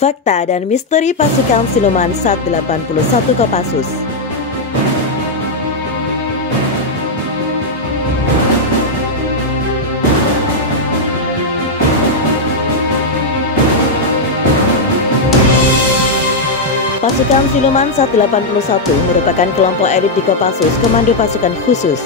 Fakta dan misteri pasukan siluman SAT-81 Kopassus. Pasukan siluman SAT-81 merupakan kelompok elit di Kopassus, Komando Pasukan Khusus.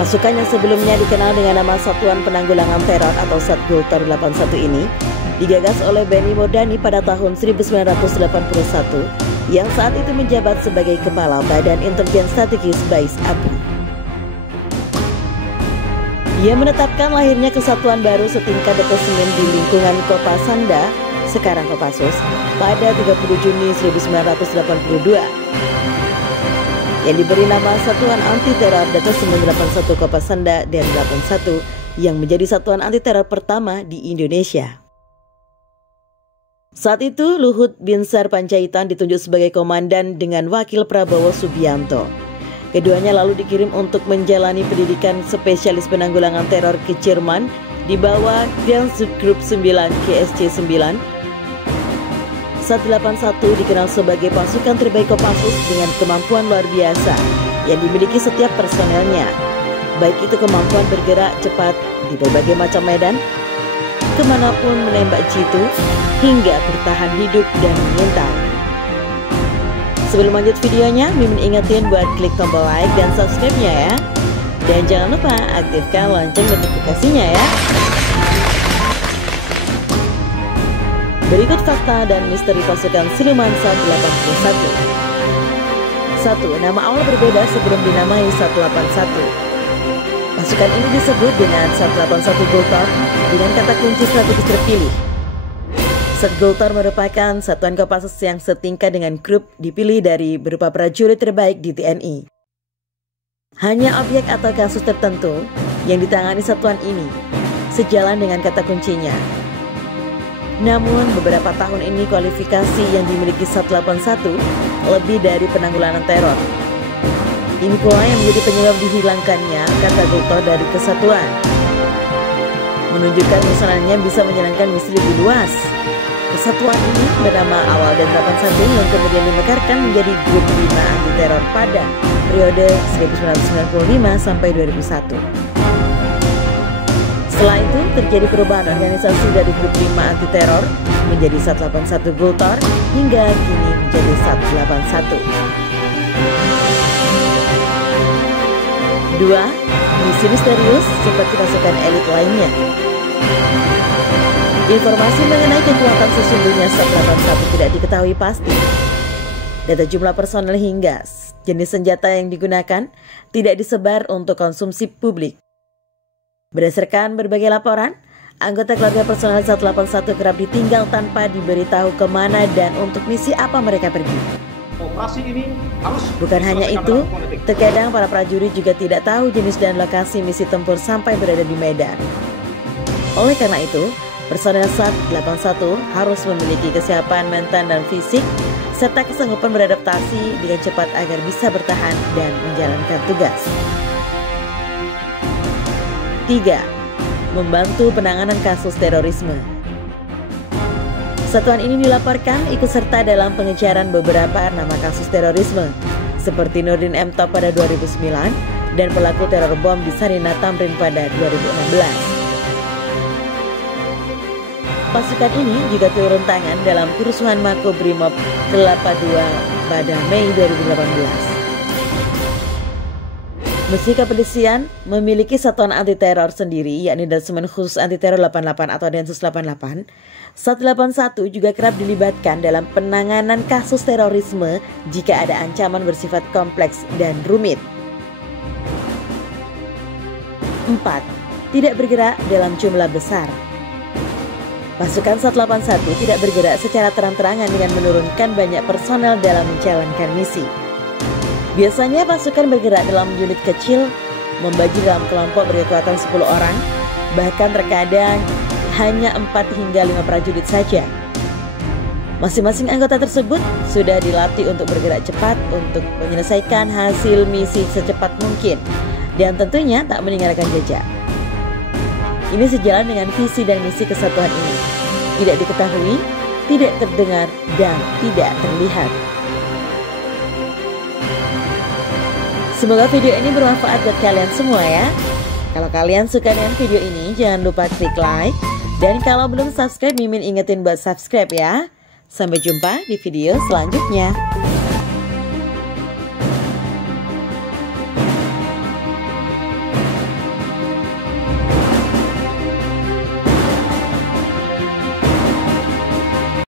Pasukan yang sebelumnya dikenal dengan nama Satuan Penanggulangan Teror atau Satgultor 81 ini digagas oleh Benny Mordani pada tahun 1981 yang saat itu menjabat sebagai Kepala Badan Intelijen Strategis Bais ABRI. Dia menetapkan lahirnya kesatuan baru setingkat detesemen di lingkungan Kopasanda, sekarang Kopassus, pada 30 Juni 1982. Yang diberi nama Satuan Anti Teror Detesemen 81 Kopasanda dan 81 yang menjadi satuan anti teror pertama di Indonesia. Saat itu Luhut Binsar Panjaitan ditunjuk sebagai komandan dengan wakil Prabowo Subianto. Keduanya lalu dikirim untuk menjalani pendidikan spesialis penanggulangan teror ke Jerman di bawah Grenzschutzgruppe 9 GSC 9. SAT-81 dikenal sebagai pasukan terbaik Kopassus dengan kemampuan luar biasa yang dimiliki setiap personelnya, baik itu kemampuan bergerak cepat di berbagai macam medan, kemanapun menembak jitu, hingga bertahan hidup dan mengintai. Sebelum lanjut videonya, Mimin ingetin buat klik tombol like dan subscribe-nya ya. Dan jangan lupa aktifkan lonceng notifikasinya ya. Berikut fakta dan misteri pasukan siluman SAT-81. 1. Nama awal berbeda sebelum dinamai SAT-81. Pasukan ini disebut dengan SAT-81 Gultor dengan kata kunci strategis terpilih. SAT-Gultor merupakan satuan Kopassus yang setingkat dengan grup dipilih dari berupa prajurit terbaik di TNI. Hanya objek atau kasus tertentu yang ditangani satuan ini sejalan dengan kata kuncinya. Namun beberapa tahun ini kualifikasi yang dimiliki SAT-81 lebih dari penanggulangan teror. Ini pula yang menjadi penyebab dihilangkannya kata Gultor dari kesatuan. Menunjukkan misalnya bisa menjalankan misi lebih luas. Kesatuan ini bernama awal dan 81 yang kemudian dimekarkan menjadi Grup 5 Anti Teror pada periode 1995 sampai 2001. Setelah itu terjadi perubahan organisasi dari Grup 5 Anti Teror menjadi SAT-81 Gultor hingga kini menjadi SAT-81. 2. Misi misterius seperti pasukan elit lainnya. Informasi mengenai kekuatan sesungguhnya SAT-81 tidak diketahui pasti. Data jumlah personel hingga jenis senjata yang digunakan tidak disebar untuk konsumsi publik. Berdasarkan berbagai laporan, anggota keluarga personel SAT-81 kerap ditinggal tanpa diberitahu kemana dan untuk misi apa mereka pergi. Operasi ini harus bukan hanya itu, terkadang para prajurit juga tidak tahu jenis dan lokasi misi tempur sampai berada di medan. Oleh karena itu, personel SAT-81 harus memiliki kesiapan mental dan fisik serta kesanggupan beradaptasi dengan cepat agar bisa bertahan dan menjalankan tugas. 3. Membantu penanganan kasus terorisme. Satuan ini dilaporkan ikut serta dalam pengejaran beberapa nama kasus terorisme seperti Nurdin M. Top pada 2009 dan pelaku teror bom di Sarina Tamrin pada 2016. Pasukan ini juga turun tangan dalam kerusuhan Makobrimob Kelapa II pada Mei 2018. Meski kepolisian memiliki satuan anti teror sendiri yakni Detesemen Khusus Anti Teror 88 atau Densus 88, SAT-81 juga kerap dilibatkan dalam penanganan kasus terorisme jika ada ancaman bersifat kompleks dan rumit. 4. Tidak bergerak dalam jumlah besar. Pasukan SAT-81 tidak bergerak secara terang-terangan dengan menurunkan banyak personel dalam menjalankan misi. Biasanya pasukan bergerak dalam unit kecil, membagi dalam kelompok berkekuatan 10 orang, bahkan terkadang hanya 4 hingga 5 prajurit saja. Masing-masing anggota tersebut sudah dilatih untuk bergerak cepat untuk menyelesaikan hasil misi secepat mungkin dan tentunya tak meninggalkan jejak. Ini sejalan dengan visi dan misi kesatuan ini. tidak diketahui, tidak terdengar, dan tidak terlihat. Semoga video ini bermanfaat buat kalian semua ya. Kalau kalian suka dengan video ini, jangan lupa klik like. Dan kalau belum subscribe, Mimin ingetin buat subscribe ya. Sampai jumpa di video selanjutnya.